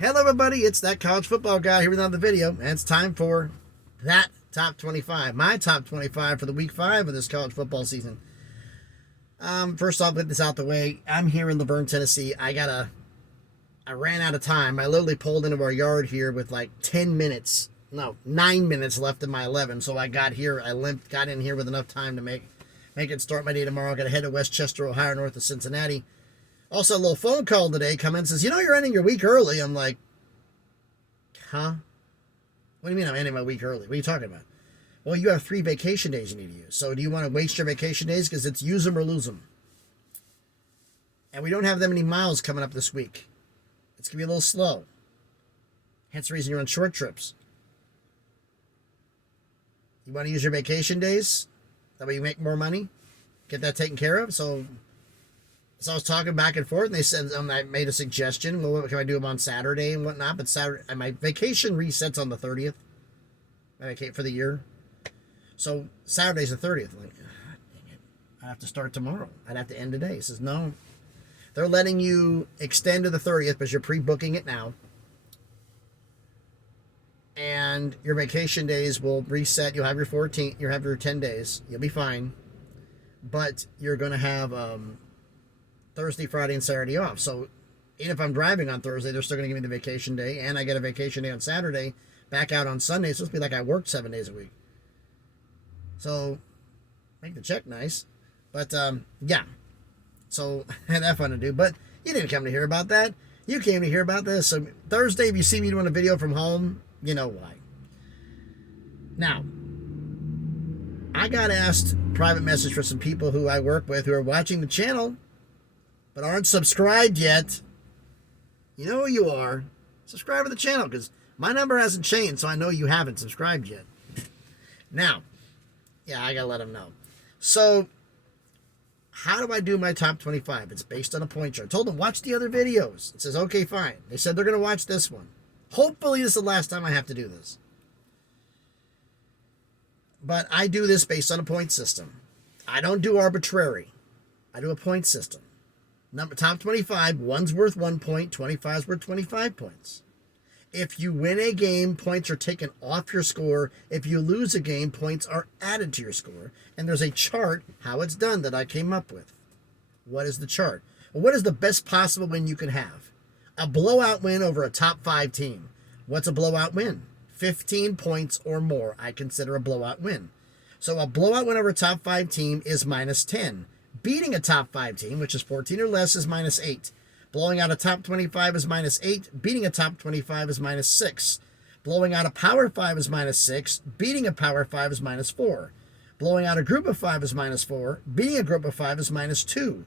Hello everybody, it's that college football guy here with another video, and it's time for that top 25. My top 25 for the week 5 of this college football season. First off, get this out the way. I'm here in Laverne, Tennessee. I ran out of time. I literally pulled into our yard here with like 9 minutes left in my 11. So I got here, got in here with enough time to make it start my day tomorrow. I got to head to West Chester, Ohio, north of Cincinnati. Also, a little phone call today come in, says, you're ending your week early. I'm like, huh? What do you mean I'm ending my week early? What are you talking about? Well, you have 3 vacation days you need to use. So do you want to waste your vacation days? Because it's use them or lose them. And we don't have that many miles coming up this week. It's going to be a little slow. Hence the reason you're on short trips. You want to use your vacation days? That way you make more money? Get that taken care of? So I was talking back and forth, and they said, I made a suggestion. Well, what can I do them on Saturday and whatnot? But Saturday, my vacation resets on the 30th. I vacate for the year. So Saturday's the 30th. I'm like, God, dang it. I have to start tomorrow. I'd have to end today. He says, no. They're letting you extend to the 30th because you're pre-booking it now. And your vacation days will reset. You'll have your 14. You'll have your 10 days. You'll be fine. But you're going to have Thursday, Friday, and Saturday off. So even if I'm driving on Thursday, they're still going to give me the vacation day, and I get a vacation day on Saturday, back out on Sunday. So it's supposed to be like I worked 7 days a week. So make the check nice. But yeah. So I had that fun to do. But you didn't come to hear about that. You came to hear about this. So Thursday, if you see me doing a video from home, you know why. Now, I got asked private message for some people who I work with who are watching the channel but aren't subscribed yet. You know who you are. Subscribe to the channel, because my number hasn't changed, so I know you haven't subscribed yet. Now, yeah, I gotta let them know. So, how do I do my top 25? It's based on a point chart. I told them, watch the other videos. It says, okay, fine. They said they're gonna watch this one. Hopefully this is the last time I have to do this. But I do this based on a point system. I don't do arbitrary. I do a point system. Top 25, one's worth 1 point, 25's worth 25 points. If you win a game, points are taken off your score. If you lose a game, points are added to your score. And there's a chart, how it's done, that I came up with. What is the chart? Well, what is the best possible win you can have? A blowout win over a top 5 team. What's a blowout win? 15 points or more, I consider a blowout win. So a blowout win over a top 5 team is minus 10. Beating a top 5 team, which is 14 or less, is minus 8. Blowing out a top 25 is minus 8. Beating a top 25 is minus 6. Blowing out a power 5 is minus 6. Beating a power 5 is minus 4. Blowing out a group of 5 is minus 4. Beating a group of 5 is minus 2.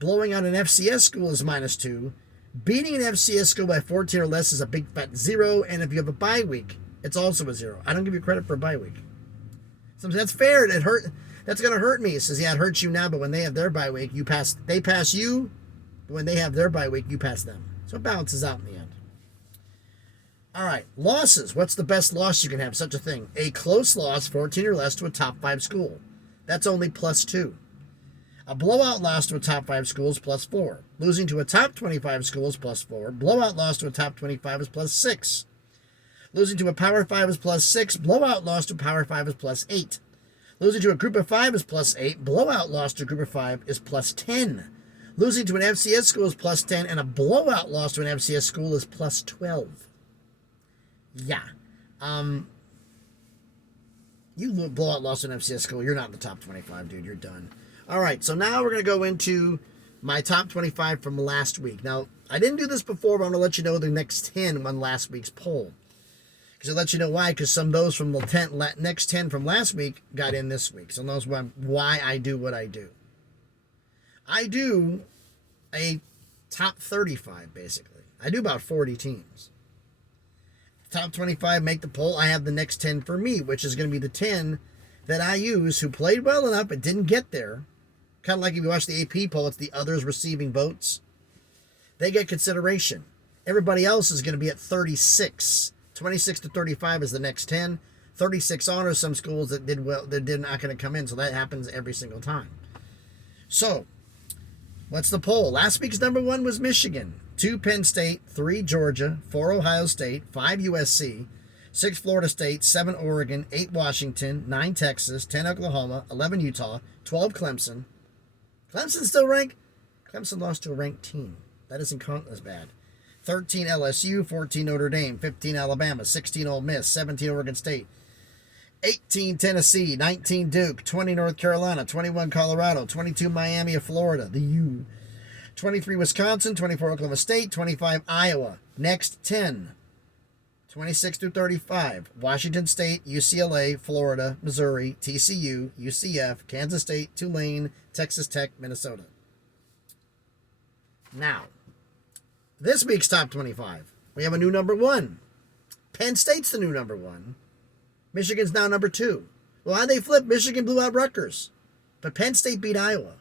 Blowing out an FCS school is minus 2. Beating an FCS school by 14 or less is a big fat 0. And if you have a bye week, it's also a 0. I don't give you credit for a bye week. Sometimes that's fair. That's going to hurt me. It says, yeah, it hurts you now, but when they have their bye week, they pass you. But when they have their bye week, you pass them. So it balances out in the end. All right, losses. What's the best loss you can have? Such a thing. A close loss, 14 or less, to a top 5 school. That's only plus 2. A blowout loss to a top 5 school is plus 4. Losing to a top 25 school is plus 4. Blowout loss to a top 25 is plus 6. Losing to a power 5 is plus 6. Blowout loss to a power 5 is plus 8. Losing to a group of 5 is plus 8. Blowout loss to a group of 5 is plus 10. Losing to an FCS school is plus 10. And a blowout loss to an FCS school is plus 12. Yeah. You blowout loss to an FCS school, you're not in the top 25, dude. You're done. All right, so now we're going to go into my top 25 from last week. Now, I didn't do this before, but I'm going to let you know the next 10 on last week's poll. Because it lets you know why, because some of those from the next 10 from last week got in this week. So knows why I do what I do. I do a top 35, basically. I do about 40 teams. Top 25 make the poll. I have the next 10 for me, which is going to be the 10 that I use who played well enough but didn't get there. Kind of like if you watch the AP poll, it's the others receiving votes. They get consideration. Everybody else is going to be at 36. 26 to 35 is the next 10. 36 honors some schools that did well, that did not going to come in. So that happens every single time. So, what's the poll? Last week's number 1 was Michigan. 2 Penn State, 3 Georgia, 4 Ohio State, 5 USC, 6 Florida State, 7 Oregon, 8 Washington, 9 Texas, 10 Oklahoma, 11 Utah, 12 Clemson. Clemson still ranked? Clemson lost to a ranked team. That isn't count as bad. 13 LSU, 14 Notre Dame, 15 Alabama, 16 Ole Miss, 17 Oregon State, 18 Tennessee, 19 Duke, 20 North Carolina, 21 Colorado, 22 Miami of Florida, the U, 23 Wisconsin, 24 Oklahoma State, 25 Iowa. Next 10, 26 through 35, Washington State, UCLA, Florida, Missouri, TCU, UCF, Kansas State, Tulane, Texas Tech, Minnesota. Now, this week's top 25, we have a new number 1. Penn State's the new number 1. Michigan's now number 2. Well, how'd they flip? Michigan blew out Rutgers. But Penn State beat Iowa.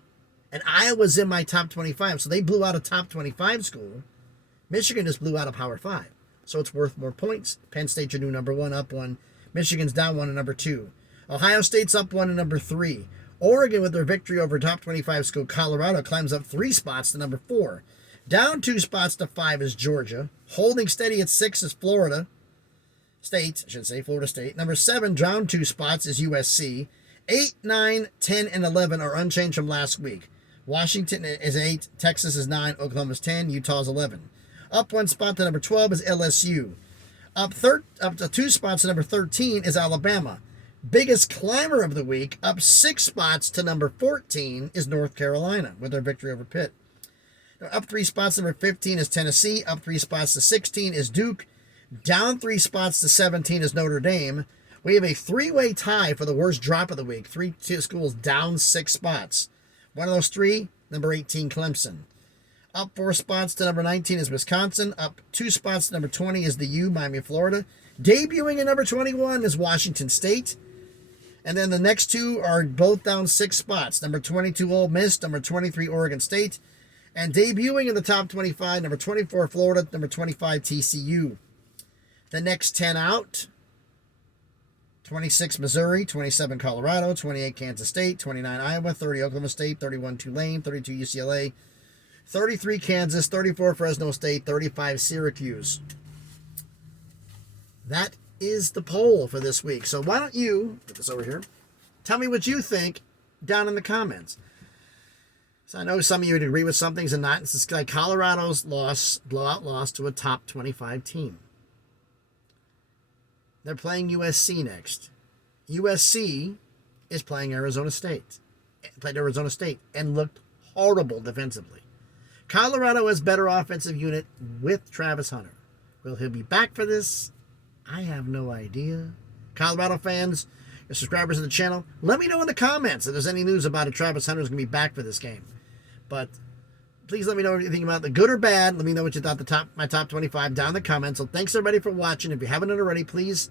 And Iowa's in my top 25. So they blew out a top 25 school. Michigan just blew out a Power 5. So it's worth more points. Penn State's your new number 1, up 1. Michigan's down 1 and number 2. Ohio State's up 1 and number 3. Oregon, with their victory over top 25 school Colorado, climbs up 3 spots to number 4. Down 2 spots to 5 is Georgia. Holding steady at 6 is Florida State. I should say Florida State. Number 7, down 2 spots, is USC. 8, 9, 10, and 11 are unchanged from last week. Washington is 8. Texas is 9. Oklahoma's 10. Utah's 11. Up 1 spot to number 12 is LSU. Up to 2 spots to number 13 is Alabama. Biggest climber of the week, up 6 spots to number 14, is North Carolina with their victory over Pitt. Up 3 spots, number 15 is Tennessee. Up 3 spots to 16 is Duke. Down 3 spots to 17 is Notre Dame. We have a 3-way tie for the worst drop of the week. 3 schools down 6 spots. One of those 3, number 18, Clemson. Up 4 spots to number 19 is Wisconsin. Up 2 spots to number 20 is the U, Miami, Florida. Debuting at number 21 is Washington State. And then the next 2 are both down 6 spots. Number 22, Ole Miss. Number 23, Oregon State. And debuting in the top 25, number 24, Florida. Number 25, TCU. The next 10 out, 26, Missouri. 27, Colorado. 28, Kansas State. 29, Iowa. 30, Oklahoma State. 31, Tulane. 32, UCLA. 33, Kansas. 34, Fresno State. 35, Syracuse. That is the poll for this week. So why don't you, put this over here, tell me what you think down in the comments. So I know some of you would agree with some things and not. It's like Colorado's blowout loss to a top 25 team. They're playing USC next. USC is playing Arizona State. Played Arizona State and looked horrible defensively. Colorado has better offensive unit with Travis Hunter. Will he be back for this? I have no idea. Colorado fans, your subscribers of the channel, let me know in the comments if there's any news about if Travis Hunter is going to be back for this game. But please let me know anything about the good or bad. Let me know what you thought my top 25 down in the comments. So thanks everybody for watching. If you haven't done already, please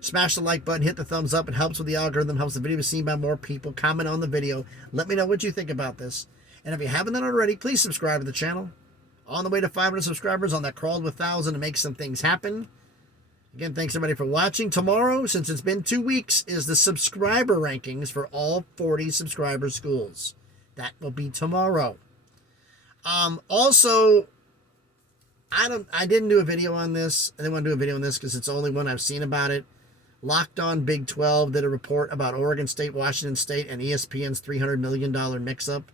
smash the like button, hit the thumbs up. It helps with the algorithm, helps the video be seen by more people. Comment on the video. Let me know what you think about this. And if you haven't done already, please subscribe to the channel. On the way to 500 subscribers on that crawl to 1,000 to make some things happen. Again, thanks everybody for watching. Tomorrow, since it's been 2 weeks, is the subscriber rankings for all 40 subscriber schools. That will be tomorrow. Also, I didn't do a video on this. I didn't want to do a video on this because it's the only one I've seen about it. Locked On Big 12 did a report about Oregon State, Washington State, and ESPN's $300 million mix-up.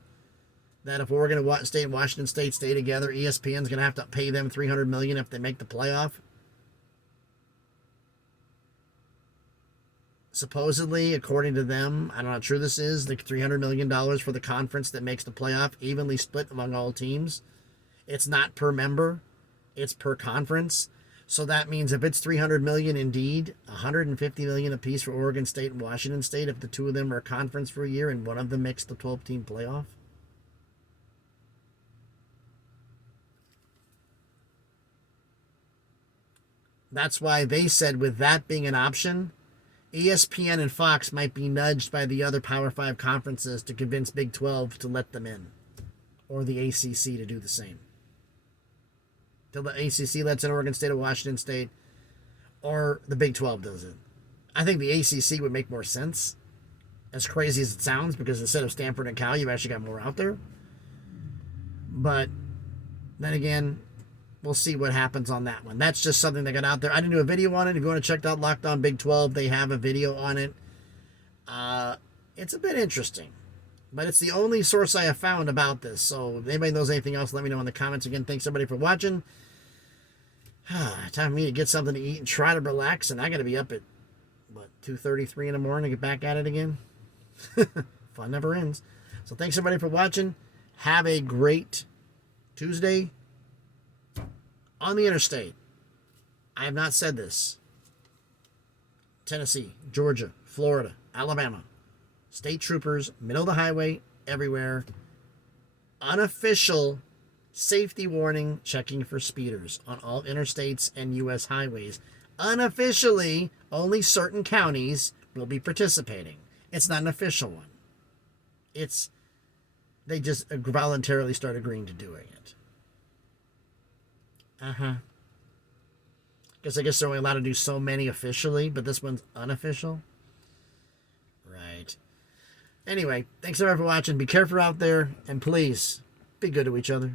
That if Oregon State and Washington State stay together, ESPN's going to have to pay them $300 million if they make the playoff. Supposedly, according to them, I don't know how true this is, the $300 million for the conference that makes the playoff, evenly split among all teams. It's not per member, it's per conference. So that means if it's $300 million indeed, $150 million apiece for Oregon State and Washington State if the two of them are a conference for a year and one of them makes the 12-team playoff. That's why they said with that being an option, ESPN and Fox might be nudged by the other Power 5 conferences to convince Big 12 to let them in. Or the ACC to do the same. Till the ACC lets in Oregon State or Washington State. Or the Big 12 does it. I think the ACC would make more sense. As crazy as it sounds, because instead of Stanford and Cal, you've actually got more out there. But then again, we'll see what happens on that one. That's just something that got out there. I didn't do a video on it. If you want to check out Locked On Big 12, they have a video on it. It's a bit interesting, but it's the only source I have found about this. So if anybody knows anything else, let me know in the comments. Again, thanks everybody for watching. Time for me to get something to eat and try to relax, and I got to be up at, 2:33 in the morning to get back at it again. Fun never ends. So thanks everybody for watching. Have a great Tuesday on the interstate. I have not said this. Tennessee, Georgia, Florida, Alabama. State troopers, middle of the highway, everywhere. Unofficial safety warning, checking for speeders on all interstates and U.S. highways. Unofficially, only certain counties will be participating. It's not an official one. They just voluntarily start agreeing to doing it. I guess they're only allowed to do so many officially, but this one's unofficial. Right. Anyway, thanks everyone for watching. Be careful out there, and please be good to each other.